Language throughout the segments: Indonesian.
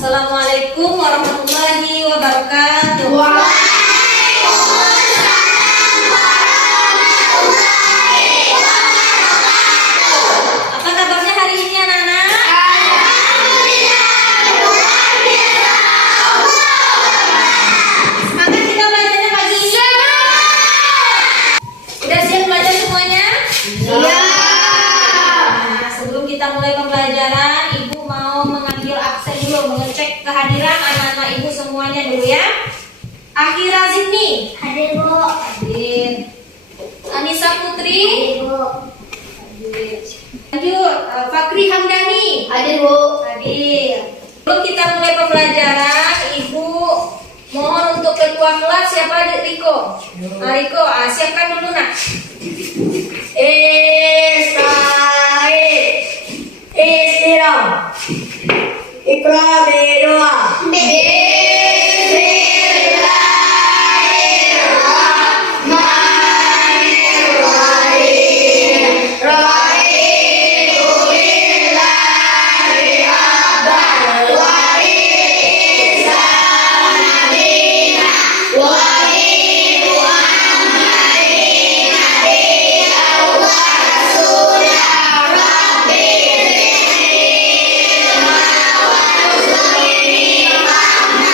Assalamualaikum warahmatullahi wabarakatuh. Waalaikumsalam warahmatullahi wabarakatuh. Apa kabarnya hari ini anak-anak? Alhamdulillah, luar biasa. Semangat kita belajarnya pagi ini. Udah siap belajar semuanya? Iya. Nah, sebelum kita mulai pembelajaran, Ibu mau mengambil absen dulu, mengecek kehadiran anak-anak Ibu semuanya dulu ya. Akhira Zidni. Hadir, Bu. Hadir. Anissa Putri. Hadir, Bu. Hadir. Lanjut, Fakri Hamdani. Hadir, Bu. Hadir. Sebelum kita mulai pembelajaran, Ibu mohon untuk ketua kelas siapa? Riko. Riko, siapkan dulu nak. Istirahat. Ikra berdoa.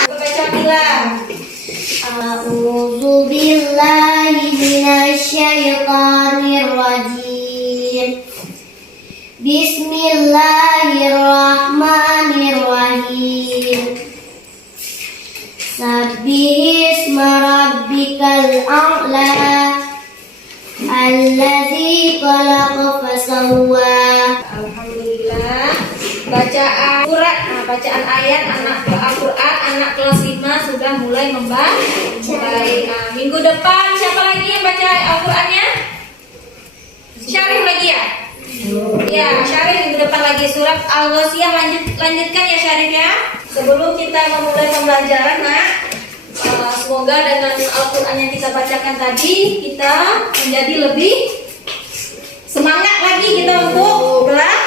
Baca bilang. A'udzu billahi minasyaitonir rajim. Bismillahirrahmanirrahim. Sabbihisma rabbikal a'la alladzi khalaqa fasawwa. Alhamdulillah. Bacaan surat, bacaan ayat anak Al-Quran anak kelas 5 sudah mulai membaca. Nah, minggu depan siapa lagi yang baca Al-Qurannya? Syarif lagi ya? Ya, Syarif minggu depan lagi surat Al-Ghasyiyah lanjutkan ya Syarif ya. Sebelum kita memulai pembelajaran, semoga dengan Al-Quran yang kita bacakan tadi kita menjadi lebih semangat lagi kita untuk belajar.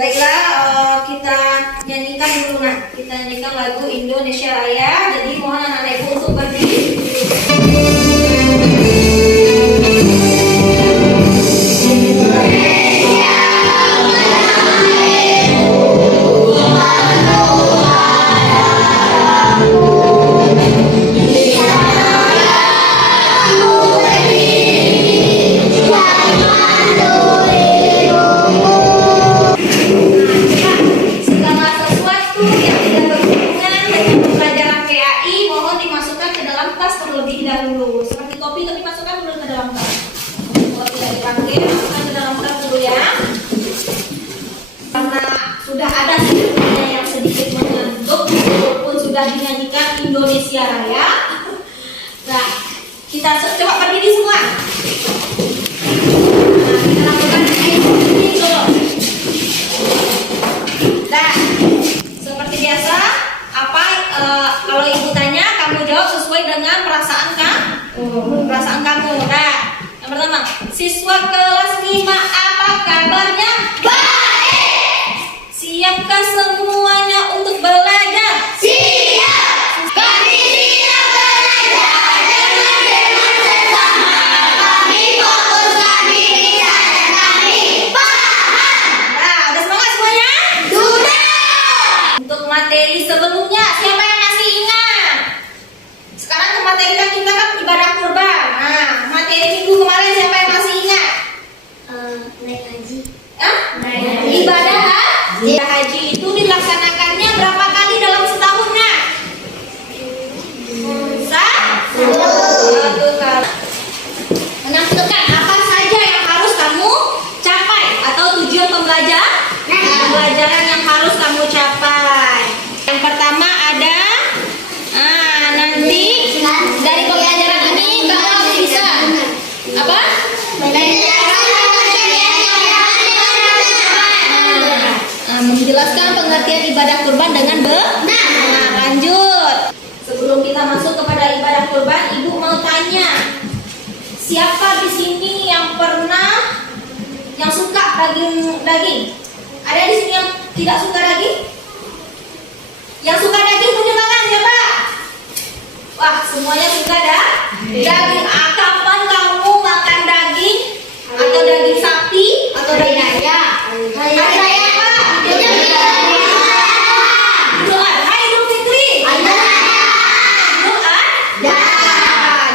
Baiklah, kita nyanyikan dulu kita nyanyikan lagu Indonesia Raya. Jadi mohon anak-anak Ibu untuk berdiri. Segala sesuatu yang tidak berhubungan dengan pelajaran PAI mohon dimasukkan ke dalam tas terlebih dahulu. Seperti kopi itu dimasukkan dulu ke dalam tas. Kalau tidak dipakai, masukkan ke dalam tas dulu ya. Karena sudah ada sebelumnya yang sedikit mengantuk, walaupun sudah dinyanyikan Indonesia Raya. Nah, kita coba berdiri semua. Nah, kita lakukan ini dulu. Nah, seperti biasa, kalau Ibu tanya, kamu jawab sesuai dengan perasaan kamu. Nah, yang pertama, siswa kelas 5 apa kabarnya? Baik. Siapkah semuanya untuk belajar? Siap. Kami siap belajar dengan sesama. Kami fokus, kami bisa, dan kami paham. Nah, udah semangat semuanya? Sudah. Untuk materi sebelumnya, siapa yang masih ingat? Sekarang ke materi kita kan ibadah kurban. Nah, materi minggu kemarin siapa yang masih ingat? Naik haji. Ibadah haji itu dilaksanakannya berapa kali dalam setahunnya? Satu kali. Menentukan apa saja yang harus kamu capai atau tujuan pembelajaran yang harus kamu capai. Yang pertama ada nanti dari pembelajaran ini kamu harus bisa apa? Menjelaskan pengertian ibadah kurban dengan benar. Nah, lanjut. Sebelum kita masuk kepada ibadah kurban, Ibu mau tanya, siapa di sini yang pernah yang suka daging? Ada di sini yang tidak suka daging? Yang suka daging tunjuk tangan siapa? Wah, semuanya suka dah. Daging. Kapan kamu makan daging? Atau daging sapi? Atau daging raya? Hari raya apa? Idul Adha, Idul Fitri. Idul Adha.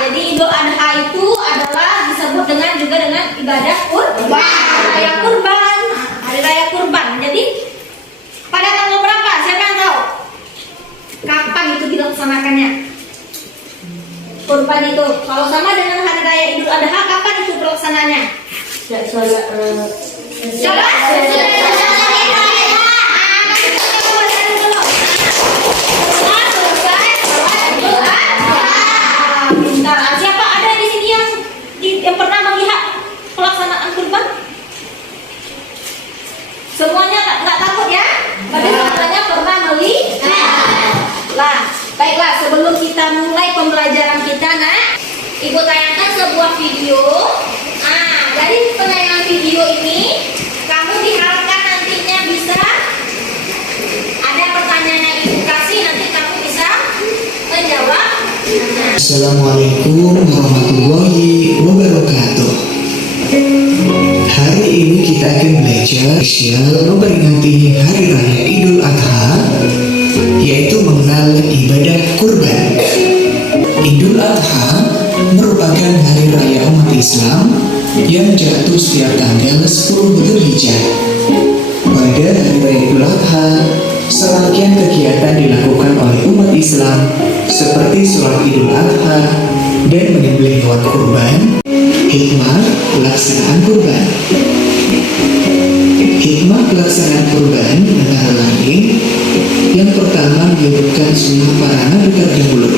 Jadi Idul Adha itu adalah disebut juga dengan ibadah kurban. Raya kurban. Hari raya kurban. Jadi pada tanggal berapa? Siapa yang tahu? Kapan itu dilaksanakannya? Kurban itu. Kalau sama dengan hari raya Idul Adha, kapan itu pelaksanaannya? Coba. Pintar. Siapa ada di sini yang pernah melihat pelaksanaan kurban? Semuanya nggak takut ya? Berarti semuanya pernah melihat. Lah, baiklah, sebelum kita mulai pembelajaran kita, nak, Ibu tayangkan sebuah video. Dari penayangan video ini, kamu diharapkan nantinya bisa ada pertanyaan yang Ibu kasih, nanti kamu bisa menjawab. Assalamualaikum warahmatullahi wabarakatuh. Hari ini kita akan belajar spesial memperingati Hari Raya Idul Adha, yaitu mengenal ibadah kurban. Idul Adha merupakan hari raya umat Islam yang jatuh setiap tanggal 10 Dzulhijjah. Pada hari raya Idul Adha, serangkaian kegiatan dilakukan oleh umat Islam seperti sholat Idul Adha dan menyembelih hewan kurban. Hikmah pelaksanaan kurban. Hikmah pelaksanaan kurban antara lain: yang pertama, menghidupkan sunnah para nabi terdahulu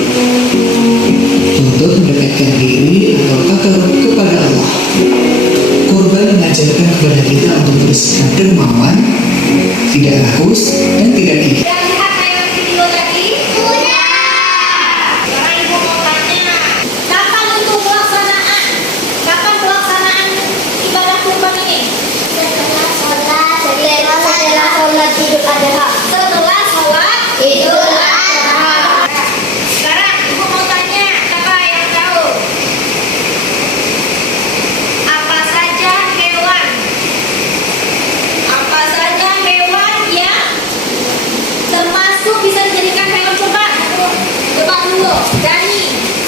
untuk mendekatkan diri atau takarub kepada Allah. Kurban mengajarkan kepada kita untuk bersikap dermawan, tidak rakus, dan tidak gigih. Sudah lihat tayangan video tadi? Sudah. Sekarang Ibu mau tanya, kapan untuk pelaksanaan? Kapan pelaksanaan ibadah kurban ini? Setelah sholat Idul Adha. Setelah sholat Idul Adha. Sekarang Ibu mau tanya, siapa yang tahu? Apa saja hewan? Apa saja hewan yang termasuk bisa dijadikan hewan kurban? Coba dulu, Dani.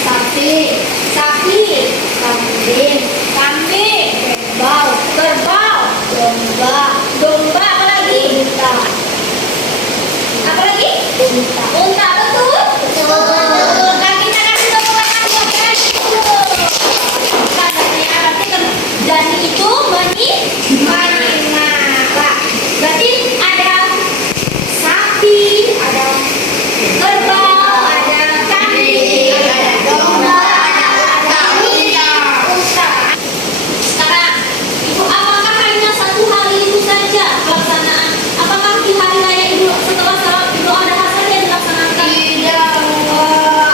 Sapi, Sapi, kambing, kambing, kerbau, kerbau, domba, domba, apa lagi? unta, Apa lagi? unta. Unta, betul? Betul. Nah, kita kasih tepuk tangan buat Dani dulu. Tandanya berarti kan Dani itu menyimak. Berarti ada sapi, ada kerbau, ada kambing, ada domba, ada unta. Sekarang, Ibu, apakah hanya satu hari itu saja pelaksanaan? Apakah di hari raya Idul setelah sholat Idul Adha saja dilaksanakan? Tidak.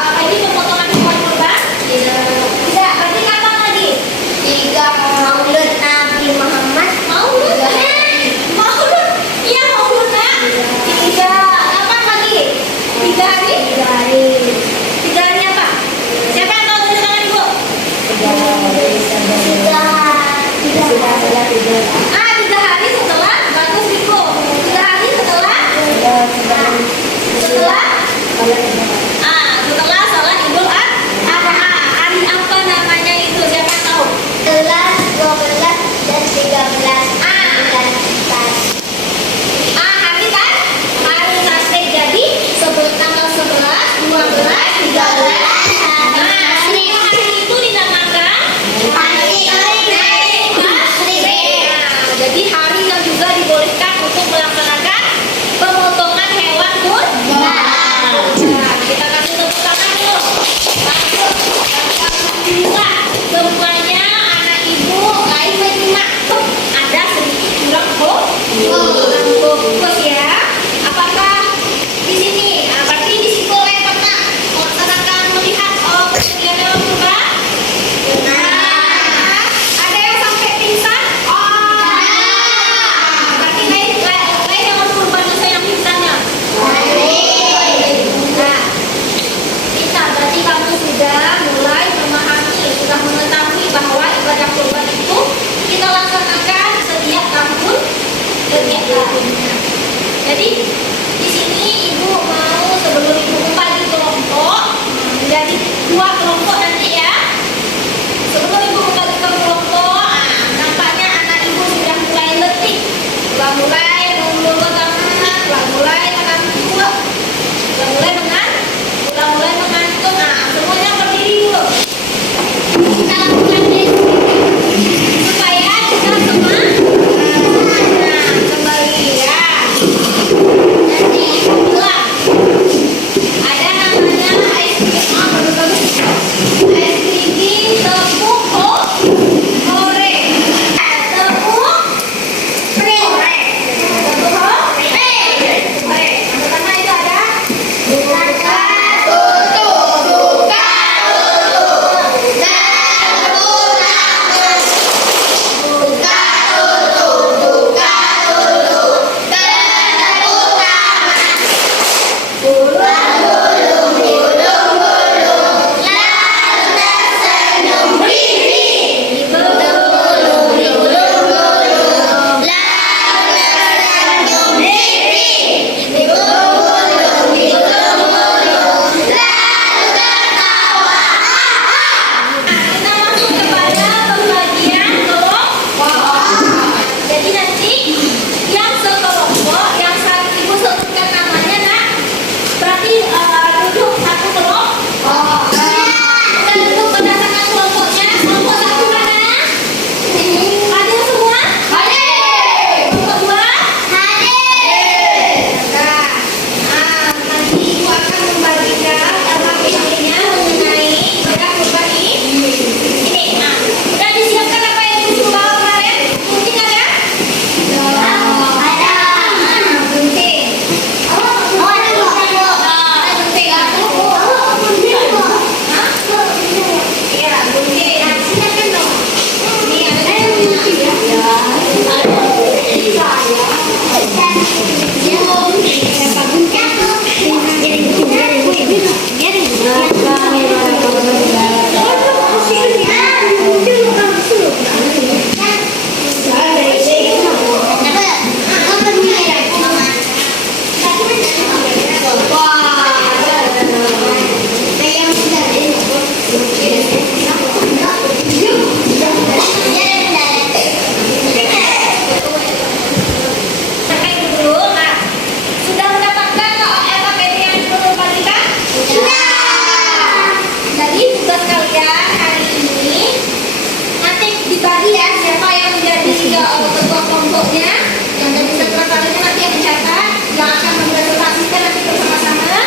Apa ini pemotongan hewan kurban? Tidak. Tidak. Berarti kapan lagi? 3 Maulid Nabi Muhammad. Maulud. Tiga hari. Maulud. Iya, Maulud, Nak. Tiga. Kapan lagi? 3 hari? 3 hari. 3 hari apa? Siapa yang tahu tunjuk tangan Ibu? 3 3 hari setelah bagus Ibu. 3 hari setelah setelah sholat Idul Adha. Hari apa namanya itu? Siapa yang tahu? 11, 12, dan 13. Hari kan? Hari tasbih. Jadi sebelum tanggal 11, 12, 13. Hari itu dinamakan hari tasbih. Jadi hari yang juga dibolehkan untuk melaksanakan pemotongan hewan kurban. Kita kasih tepuk tangan yuk. Alhamdulillah, semuanya anak Ibu lain menyimak. Ada sedikit kurang fokus ya. Apakah di sini? Berarti di situ yang pernah melaksanakan melihat kegiatan kurban? Ada yang sampai pingsan? Berarti lain setiap tahun setiap tahunnya. Jadi di sini ibu mau sebelum ibu membagi kelompok menjadi 2 kelompok nanti ya. Sebelum ibu membagi kelompok, nampaknya anak ibu sudah mulai letih, sudah mulai mengundur tangan, sudah mulai mengantuk, sudah mulai mengantuk. Semuanya berdiri dulu. Kita lakukan supaya kita semua kembali ya. Nanti ibu bilang ada namanya ice cream tepung ore. Tepung ore. Yang pertama itu ada kita masuk kepada pembagian kelompok. Jadi nanti yang sekelompok, yang saat ibu sebutkan namanya nak, berarti duduk satu kelompok. Dan duduk berdasarkan kelompoknya. Kelompok satu mana? Hadir semua? Kelompok 2? Nanti ibu akan membagikan materi-materinya mengenai ibadah kurban ini. Sudah disiapkan apa yang ibu bawa kemarin? Mungkin ada? Gunting. Iya, gunting. Ini ada Terkait dulu, sudah mendapatkan materi yang perlu dibagikan? Jadi tugas kalian hari ini nanti dibagi ya, siapa yang menjadi ketua kelompoknya, yang jadi sekretariatnya nanti yang mencatat, yang akan mempresentasikan nanti bersama-sama.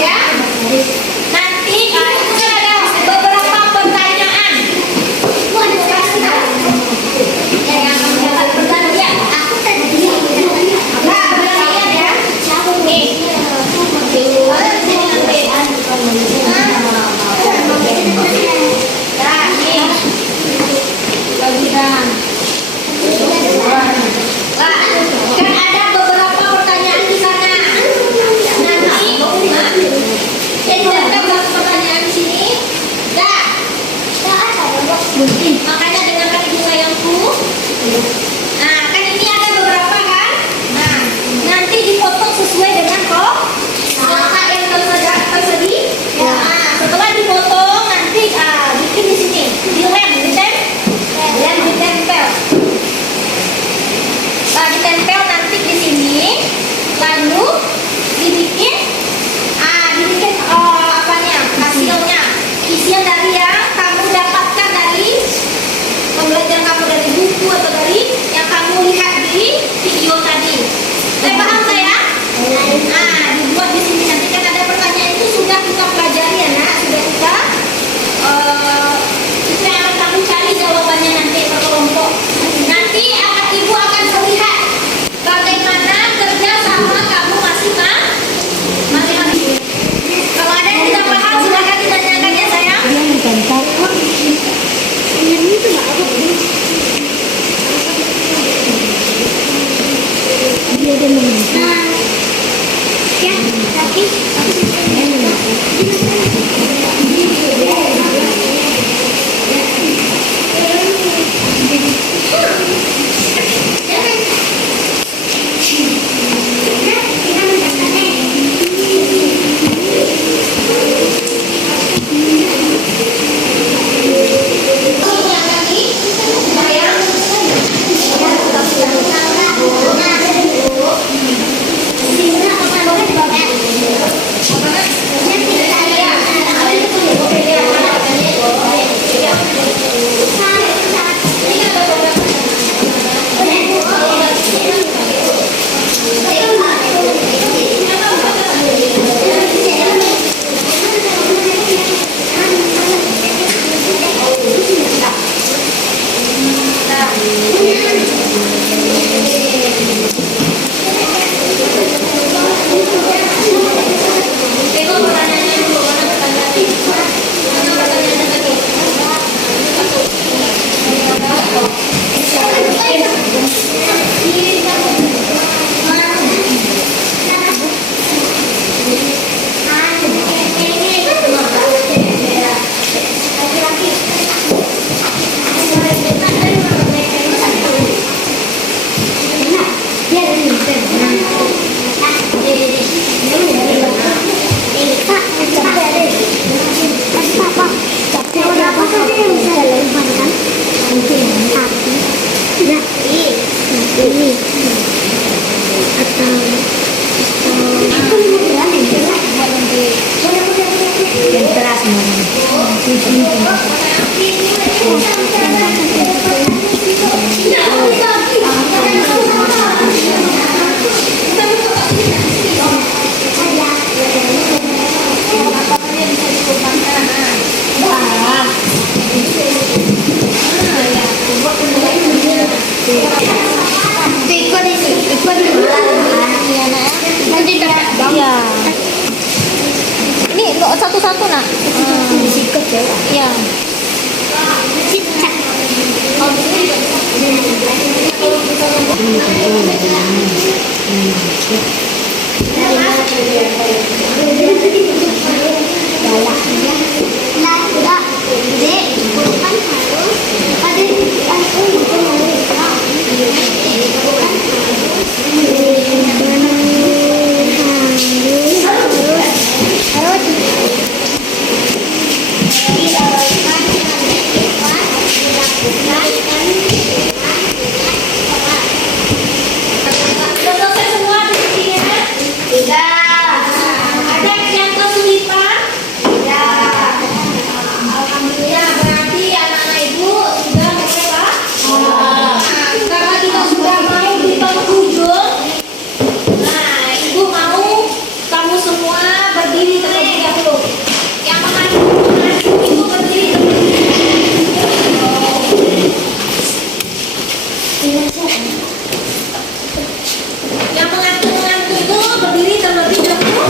Ya. Nanti itu kan ada beberapa pertanyaan. Yang akan mencatat pertanyaan. Pertanyaan ya. Nih. Nah, nih. Bagikan. Kan ada beberapa pertanyaan di sana. Nanti, kita buat pertanyaan di sini. Dah. Makanya dengarkan ibu sayangku. Nah, kan ini ada beberapa kan? Nah, nanti dipotong sesuai dengan kotak yang tersedia. Nah, setelah dipotong nanti bikin di sini, ditempel. Nah, ditempel nanti di sini, lalu dibikin hasilnya. Hasil dari yang kamu dapatkan dari pembelajaran kamu dari buku atau dari yang kamu lihat di video tadi. Paham saya? Nah, dibuat di sini nanti kan ada pertanyaan itu sudah kita pelajari ya nak, sudah kita itu yang akan kamu cari jawabannya nanti per kelompok. Nanti ibu akan melihat bagaimana kerja sama kamu masing-masing. Kalau ada yang tidak paham silakan ditanyakan ya sayang. Nah, satu nak. Sikat ya. Iya. Sikat. Sudah selesai semua diskusinya? Ada yang kesulitan? Alhamdulillah, berarti anak-anak ibu sudah mulai Pak? Karena kita sudah mau di penghujung. Nah, ibu mau kamu semua berdiri terlebih dahulu. Yang mengacu ibu berdiri terlebih Yang mengacu itu berdiri terlebih dahulu.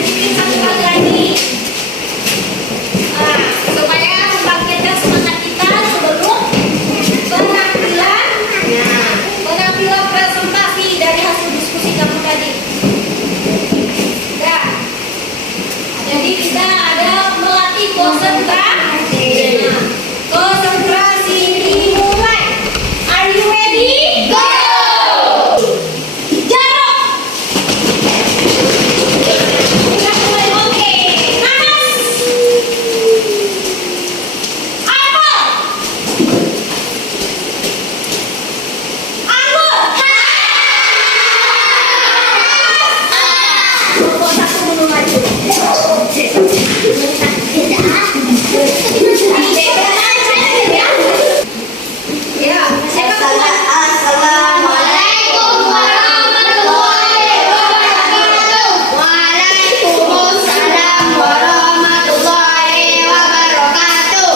Ini satu kali lagi. Supaya membangkitkan semangat kita sebelum pengambilan presentasi dari hasil diskusi kamu tadi. Ya. Jadi kita ada melatih konsentrasi. Konsentrasi dimulai. Are you ready? Go! Jarak. Sudah mulai oke. Nanas. Apel. Anggur. Kelompok satu belum maju. Ya, siapa duluan? Assalamualaikum warahmatullahi wabarakatuh. Waalaikumsalam warahmatullahi wabarakatuh.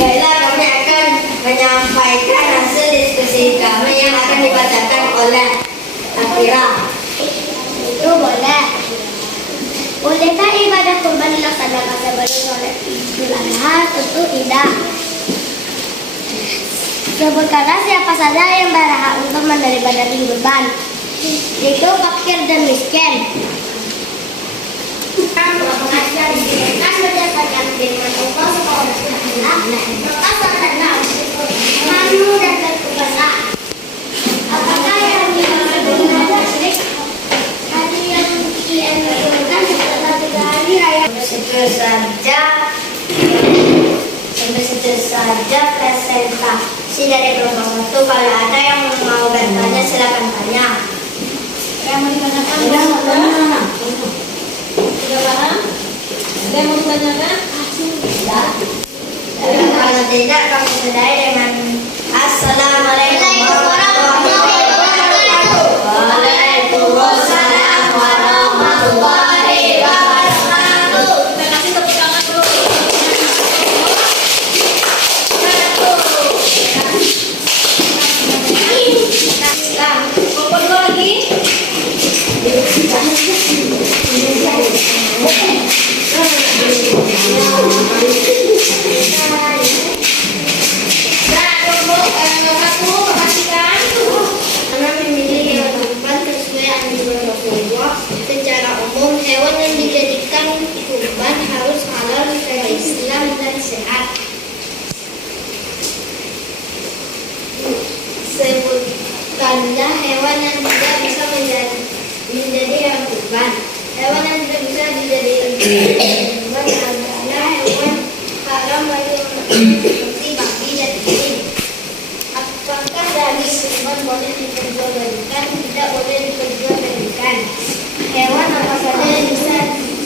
Baiklah, kami akan menyampaikan hasil diskusi kami yang akan dibacakan oleh Akira. Itu boleh. Bolehkah ibadah kurban dilaksanakan sebelum sholat Idul Adha? Tentu tidak. Sebutkanlah siapa saja yang berhak untuk menerima daging kurban, yaitu fakir dan miskin. Pengajar diberikan berdasarkan firman Allah Subhanahu wa Ta'ala, maka salatlah kamu dan berpuasa. Apakah yang dimaksud syirik? Hari yang dianjurkan setelah 3 hari raya. Sampai situ saja presentasi dari kelompok 1. Kalau ada yang mau bertanya silakan tanya. Yang mau ditanyakan? Sudah paham? Ada yang mau ditanyakan? Kalau tidak kami sudahi dengan Assalamualaikum warahmatullahi wabarakatuh. Waalaikumsalam warahmatullahi wabarakatuh. Kita kasih tepuk tangan dulu. Nah, kelompok 2 lagi. Nah, kelompok 1 perhatikan. Karena memilih hewan kurban sesuai anjuran Rasulullah, secara umum hewan yang dijadikan kurban harus halal secara Islam dan sehat. Sebutkanlah hewan yang tidak bisa menjadi hewan kurban. Hewan yang tidak bisa dijadikan kurban adalah hewan haram bagi umat seperti babi dan kucing. Apakah daging kurban boleh diperjualbelikan? Tidak boleh diperjualbelikan. Hewan apa saja yang bisa?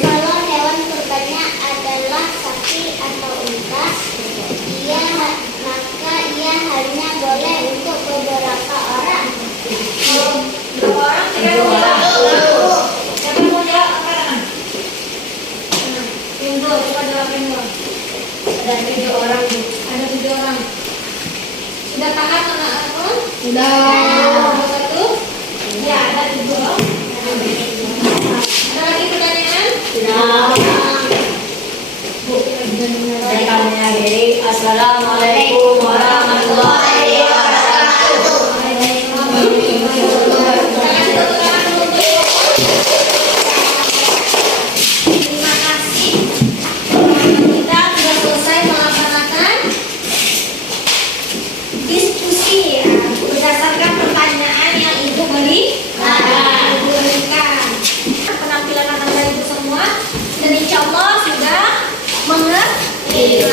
Kalau hewan kurbannya adalah sapi atau unta, maka ia hanya boleh untuk beberapa orang. Berapa orang? Siapa yang mau jawab? Siapa yang mau jawab? Angkat tangan. Yang dua, coba jawab yang dua. Ada 7 orang. Ada 7 orang. Sudah paham anak-anak? Sudah. Nomor 1? Ya, ada 7 orang. Ada lagi pertanyaan? Dan kami akhiri. Assalamualaikum warahmatullahi wabarakatuh. Terima kasih. Kita sudah selesai melaksanakan diskusi ya, berdasarkan pertanyaan yang Ibu berikan. Penampilan anak-anak Ibu semua, dan insya Allah sudah mengerti.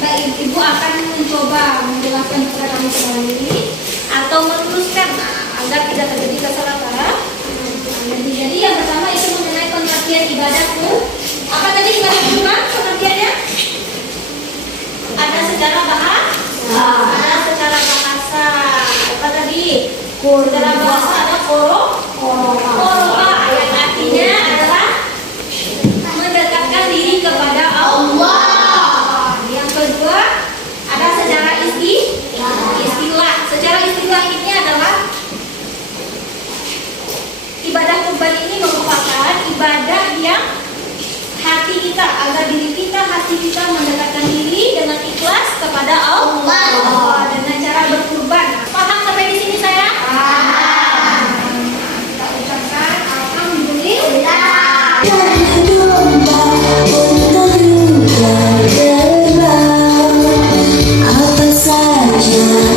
Baik, Ibu akan mencoba menjelaskan kepada kami sendiri atau meluruskan agar tidak terjadi kesalahpahaman. Jadi yang pertama itu mengenai pengertian ibadah kurban. Apa tadi ibadah kurban pengertiannya? Ada secara bahasa, ada secara bahasa. Apa tadi? Secara bahasa ada koroba yang artinya adalah mendekatkan diri kepada Allah. Yang kedua ada secara istilah. Secara istilah ini adalah ibadah kurban ini merupakan ibadah yang hati kita, agar diri kita, hati kita mendekatkan diri dengan ikhlas kepada Allah dengan cara berkurban. Paham sampai di sini saya? Paham. Kita ucapkan alhamdulillah.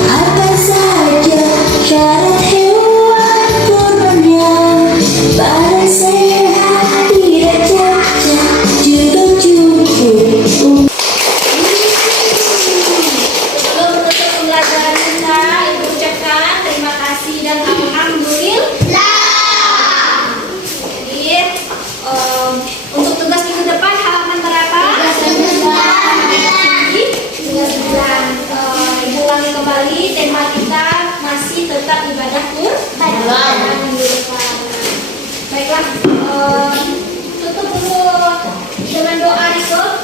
Apa saja syarat hewan kurbannya, badan sehat tidak cacat juga cukup. Sebelum menutup pembelajaran kita, Ibu ucapkan terima kasih dan alhamdulillah. Jadi untuk tugas minggu depan halaman berapa? 39. Ibu ulangi kembali, tema kita masih tetap ibadah kurban minggu depan. Baiklah, tutup dulu dengan doa ritual.